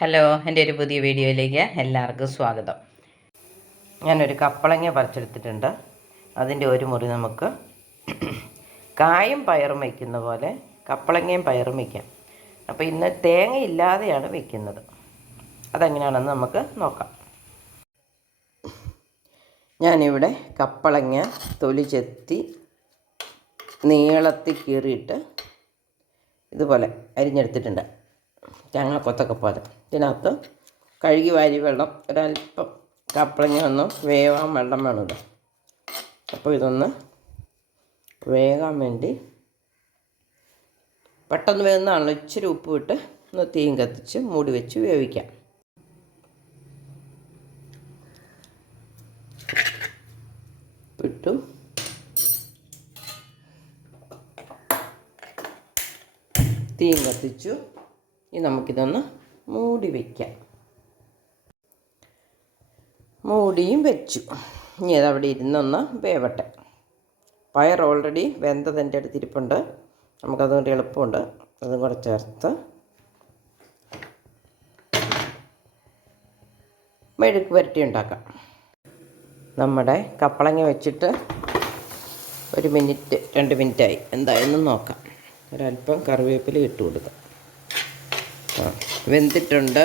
Hello എന്റെ ഒരു പുതിയ വീഡിയോയിലേക്ക് എല്ലാവർക്കും സ്വാഗതം. ഞാനൊരു കപ്പളങ്ങ പറിച്ചെടുത്തിട്ടുണ്ട്. അതിന്റെ ഒരു മുറി നമുക്ക് കായും പയറും വയ്ക്കുന്ന പോലെ കപ്പളങ്ങയും പയറും വയ്ക്കാം. അപ്പോൾ ഇന്ന് തേങ്ങ ഇല്ലാതെയാണ് വയ്ക്കുന്നത്. അതെങ്ങനെയാണെന്ന് നമുക്ക് നോക്കാം. ഞാനിവിടെ കപ്പളങ്ങ തൊലി ചെത്തി നീളത്തിൽ കീറിയിട്ട് ഇതുപോലെ അരിഞ്ഞെടുത്തിട്ടുണ്ട്. തേങ്ങാക്കൊത്തൊക്കെ പോലെ. ഇതിനകത്ത് കഴുകി വാരി വെള്ളം ഒരല്പം കപ്പളങ്ങ ഒന്ന് വേവാൻ വെള്ളം വേണമല്ലോ അപ്പോൾ ഇതൊന്ന് വേകാൻ വേണ്ടി പെട്ടെന്ന് വേകുന്നതാണല്ലോ ഇച്ചിരി ഉപ്പ് ഇട്ട് ഒന്ന് തീയും കത്തിച്ച് മൂടി വെച്ച് വേവിക്കാം. ഇട്ടു. തീയും കത്തിച്ചു. ഇനി നമുക്കിതൊന്ന് മൂടി വയ്ക്കാം മൂടിയും വെച്ചു. ഇനി അതവിടെ ഇരുന്നൊന്ന് വേവട്ടെ. പയർ ഓൾറെഡി വെന്തത് എന്റെ അടുത്ത് ഇരിപ്പുണ്ട്. നമുക്കതുകൊണ്ട് എളുപ്പമുണ്ട്. അതും കൂടെ ചേർത്ത് മെഴുക്ക് പുരട്ടി ഉണ്ടാക്കാം. നമ്മുടെ കപ്പളങ്ങ വെച്ചിട്ട് ഒരു മിനിറ്റ് രണ്ട് മിനിറ്റായി. എന്തായെന്ന് നോക്കാം. ഒരല്പം കറിവേപ്പില ഇട്ട് കൊടുക്കാം. വെന്തിട്ടുണ്ട്.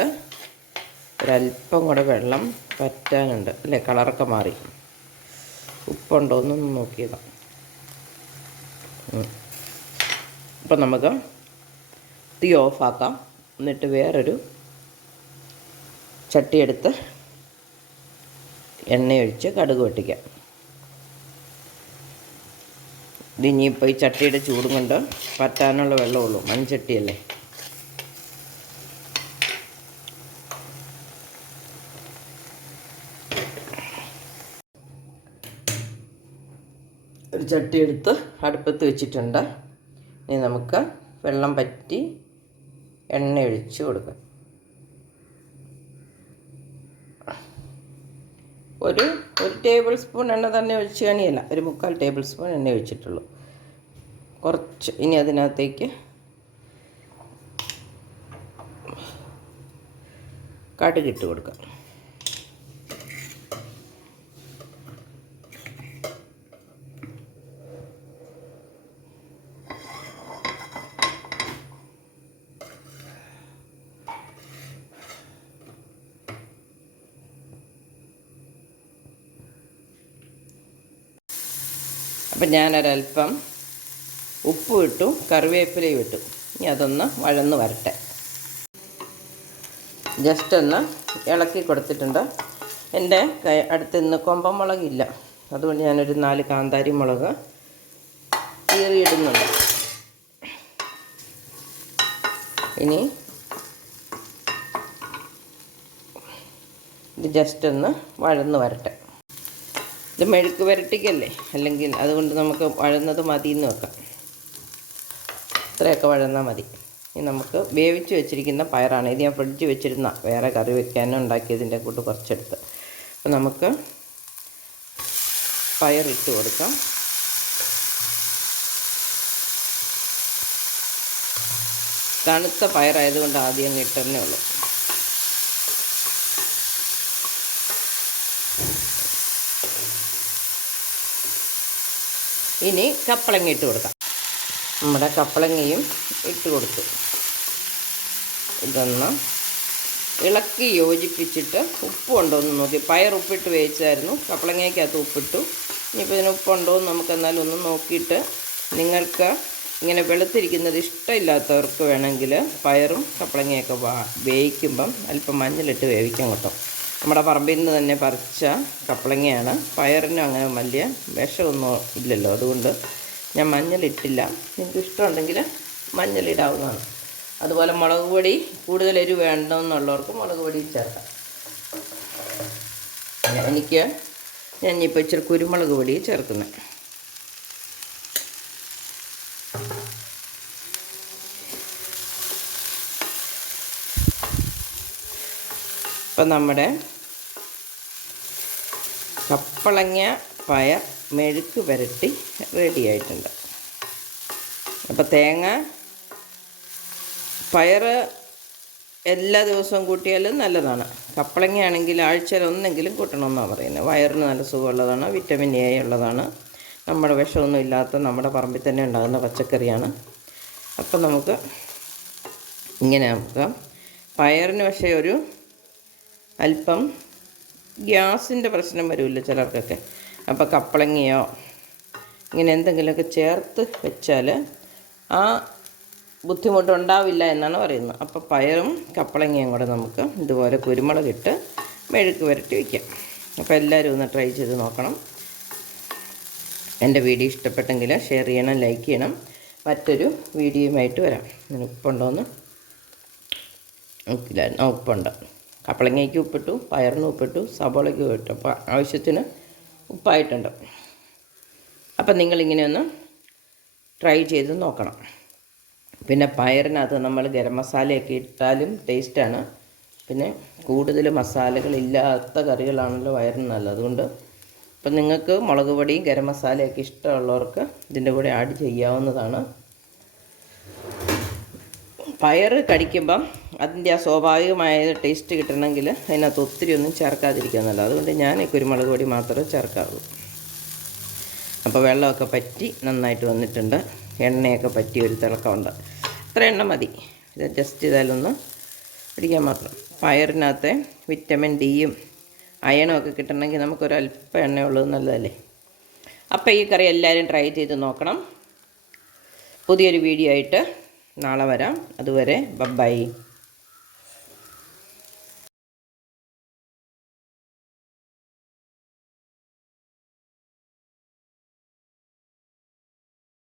ഒരല്പം കൂടെ വെള്ളം പറ്റാനുണ്ട് അല്ലേ? കളറൊക്കെ മാറി. ഉപ്പുണ്ടോ എന്നൊന്ന് നോക്കിയതാണ് അപ്പം നമുക്ക് തീ ഓഫാക്കാം. എന്നിട്ട് വേറൊരു ചട്ടിയെടുത്ത് എണ്ണയൊഴിച്ച് കടുക് പൊട്ടിക്കാം ഇതിനിയിപ്പോൾ ഈ ചട്ടിയുടെ ചൂടും കൊണ്ട് പറ്റാനുള്ള വെള്ളമുള്ളൂ മൺചട്ടിയല്ലേ? ഒരു ചട്ടി എടുത്ത് അടുപ്പത്ത് വെച്ചിട്ടുണ്ട്. ഇനി നമുക്ക് വെള്ളം പറ്റി എണ്ണ ഒഴിച്ച് കൊടുക്കാം. ഒരു ഒരു ടേബിൾ സ്പൂൺ എണ്ണ തന്നെ ഒഴിച്ച് കാണിയല്ല. ഒരു മുക്കാൽ ടേബിൾ സ്പൂൺ എണ്ണ ഒഴിച്ചിട്ടുള്ളൂ. കുറച്ച് ഇനി അതിനകത്തേക്ക് കടുകിട്ട് കൊടുക്കാം. അപ്പം ഞാനൊരൽപ്പം ഉപ്പ് ഇട്ടു കറിവേപ്പിലയും ഇട്ടു. ഇനി അതൊന്ന് വഴന്ന് വരട്ടെ. ജസ്റ്റ് ഒന്ന് ഇളക്കി കൊടുത്തിട്ടുണ്ട്. എന്റെ അടുത്ത് ഇന്ന് കൊമ്പൻ മുളകില്ല. അതുകൊണ്ട് ഞാനൊരു നാല് കാന്താരി മുളക് കീറിയിടുന്നുണ്ട്. ഇനി ഇത് ജസ്റ്റ് ഒന്ന് വഴന്ന് വരട്ടെ. ഇത് മെഴുക്ക് വരട്ടിക്കല്ലേ? അല്ലെങ്കിൽ അതുകൊണ്ട് നമുക്ക് വഴന്നത് മതി എന്ന് വെക്കാം. ഇത്രയൊക്കെ വഴന്നാൽ മതി. ഇനി നമുക്ക് വേവിച്ച് വെച്ചിരിക്കുന്ന പയറാണ്. ഇത് ഞാൻ ഫ്രിഡ്ജ് വെച്ചിരുന്ന. വേറെ കറി വെക്കാനും ഉണ്ടാക്കിയതിന്റെ കൂട്ട് കുറച്ചെടുത്ത്. അപ്പോൾ നമുക്ക് പയറിട്ട് കൊടുക്കാം. തണുത്ത പയറായതുകൊണ്ട് ആദ്യം ഇട്ടന്നേ ഉള്ളൂ. ഇനി കപ്പളങ്ങ ഇട്ട് കൊടുക്കാം. നമ്മുടെ കപ്പളങ്ങയും ഇട്ട് കൊടുത്തു. ഇതൊന്ന് ഇളക്കി യോജിപ്പിച്ചിട്ട് ഉപ്പുണ്ടോ എന്ന് നോക്കി. പയർ ഉപ്പിട്ട് വേവിച്ചായിരുന്നു. കപ്പളങ്ങയ്ക്കകത്ത് ഉപ്പിട്ടു. ഇനിയിപ്പോൾ ഇതിന് ഉപ്പുണ്ടോ എന്ന് നമുക്ക് എന്നാലും ഒന്ന് നോക്കിയിട്ട് നിങ്ങൾക്ക് ഇങ്ങനെ വെളുത്തിരിക്കുന്നത് ഇഷ്ടമില്ലാത്തവർക്ക് വേണമെങ്കിൽ പയറും കപ്പളങ്ങയൊക്കെ വേവിക്കുമ്പം അല്പം മഞ്ഞളിട്ട് വേവിക്കാൻ കിട്ടും. നമ്മുടെ പറമ്പിൽ നിന്ന് തന്നെ പറിച്ച കപ്പളങ്ങയാണ് പയറിനും അങ്ങനെ വലിയ വിഷമൊന്നും ഇല്ലല്ലോ. അതുകൊണ്ട് ഞാൻ മഞ്ഞളിട്ടില്ല. നിങ്ങൾക്ക് ഇഷ്ടമുണ്ടെങ്കിൽ മഞ്ഞളിടാവുന്നതാണ്. അതുപോലെ മുളക് പൊടി കൂടുതൽ എരിവ് വേണമെന്നുള്ളവർക്ക് മുളക് പൊടി ചേർക്കാം. എനിക്ക് ഞാൻ ഇപ്പോൾ ഇച്ചിരി കുരുമുളക് പൊടി ചേർക്കുന്നത് ഇപ്പം നമ്മുടെ കപ്പളങ്ങ പയർ മെഴുക്ക് പുരട്ടി റെഡി ആയിട്ടുണ്ട്. അപ്പോൾ തേങ്ങ പയർ എല്ലാ ദിവസവും കൂട്ടിയാലും നല്ലതാണ്. കപ്പളങ്ങ ആണെങ്കിൽ ആഴ്ചയിൽ ഒന്നെങ്കിലും കൂട്ടണമെന്നാണ് പറയുന്നത്. വയറിന് നല്ല സുഖമുള്ളതാണ് വിറ്റമിൻ എ ഉള്ളതാണ്. നമ്മുടെ വിഷമൊന്നും ഇല്ലാത്ത നമ്മുടെ പറമ്പിൽ തന്നെ ഉണ്ടാകുന്ന പച്ചക്കറിയാണ്. അപ്പം നമുക്ക് ഇങ്ങനെ നമുക്ക് പയറിന് പക്ഷേ ഒരു അല്പം ഗ്യാസിന്റെ പ്രശ്നം വരില്ല ചിലർക്കൊക്കെ. അപ്പോൾ കപ്പളങ്ങയോ ഇങ്ങനെ എന്തെങ്കിലുമൊക്കെ ചേർത്ത് വെച്ചാൽ ആ ബുദ്ധിമുട്ടുണ്ടാവില്ല എന്നാണ് പറയുന്നത്. അപ്പോൾ പയറും കപ്പളങ്ങയും കൂടെ നമുക്ക് ഇതുപോലെ കുരുമുളകിട്ട് മെഴുക്ക് വരട്ടി വയ്ക്കാം. അപ്പോൾ എല്ലാവരും ഒന്ന് ട്രൈ ചെയ്ത് നോക്കണം. എന്റെ വീഡിയോ ഇഷ്ടപ്പെട്ടെങ്കിൽ ഷെയർ ചെയ്യണം ലൈക്ക് ചെയ്യണം. മറ്റൊരു വീഡിയോയുമായിട്ട് വരാം. ഉപ്പുണ്ടോയെന്ന് നോക്കില്ലായിരുന്നു ഉപ്പുണ്ട്. കപ്പളങ്ങയ്ക്ക് ഉപ്പിട്ടു പയറിന് ഉപ്പിട്ടു സബോളയ്ക്ക് ഉപ്പിട്ടു. അപ്പോൾ ആവശ്യത്തിന് ഉപ്പായിട്ടുണ്ട്. അപ്പം നിങ്ങളിങ്ങനെ ഒന്ന് ട്രൈ ചെയ്ത് നോക്കണം. പിന്നെ പയറിനകത്ത് നമ്മൾ ഗരം മസാലയൊക്കെ ഇട്ടാലും ടേസ്റ്റാണ് പിന്നെ കൂടുതൽ മസാലകളില്ലാത്ത കറികളാണല്ലോ വയറിന് നല്ലത്. അതുകൊണ്ട് ഇപ്പം നിങ്ങൾക്ക് മുളക് പൊടിയും ഗരം മസാലയൊക്കെ ഇഷ്ടമുള്ളവർക്ക് ഇതിന്റെ കൂടെ ആഡ് ചെയ്യാവുന്നതാണ്. പയർ കടിക്കുമ്പം അതിന്റെ ആ സ്വാഭാവികമായ ടേസ്റ്റ് കിട്ടണമെങ്കിൽ അതിനകത്ത് ഒത്തിരി ഒന്നും ചേർക്കാതിരിക്കുക അതുകൊണ്ട് ഞാൻ കുരുമുളക് പൊടി മാത്രമേ ചേർക്കാറുള്ളൂ. അപ്പോൾ വെള്ളമൊക്കെ പറ്റി നന്നായിട്ട് വന്നിട്ടുണ്ട്. എണ്ണയൊക്കെ പറ്റി ഒരു തിളക്കമുണ്ട്. ഇത്ര എണ്ണ മതി. ഇത് ജസ്റ്റ് ഇതായാലൊന്ന് പിടിക്കാൻ മാത്രം. പയറിനകത്തെ വിറ്റമിൻ ഡിയും അയണും ഒക്കെ കിട്ടണമെങ്കിൽ നമുക്കൊരല്പം എണ്ണയുള്ളത് നല്ലതല്ലേ? അപ്പോൾ ഈ കറി എല്ലാവരും ട്രൈ ചെയ്ത് നോക്കണം. പുതിയൊരു വീഡിയോ ആയിട്ട് നാളെ വരാം. അതുവരെ ബൈ